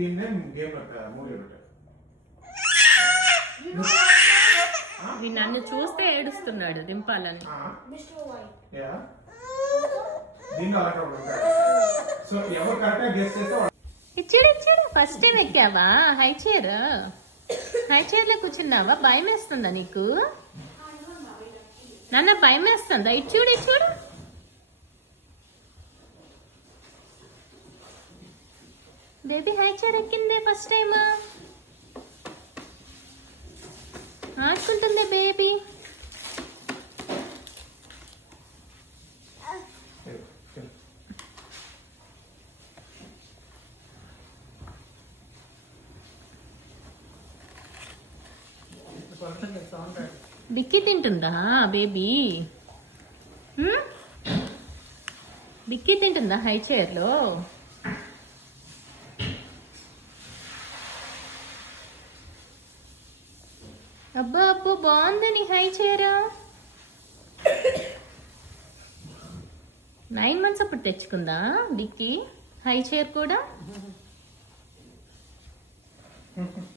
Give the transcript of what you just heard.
तीन ने गेम रखा है मूवी रखा నన్ను చూస్తే ఏడుస్తున్నాడు దింపాలని. యా దీనిలో అలా ఉంటాడు. సో ఎవరు కరెక్ట్ గా గెస్ చేస్తే ఇచ్చాడు ఫస్ట్ టైం ఎక్కావా హై చైర్? హై చైర్ లో కూర్చున్నావా? భయం వేస్తుందా నీకు? నాన్న భయం వేస్తుందా? ఇచ్చుడు బేబీ హై చైర్ ఎక్కిందే ఫస్ట్ టైమ్. ఆడుకుంటుందే బేబీ. బిక్కి తింటుందా బేబీ? బిక్కి తింటుందా హై చైర్లో? అబ్బా అబ్బో బాగుందని హై చైర్. 9 months అప్పుడు తెచ్చుకుందా బిక్కి హై చైర్ కూడా?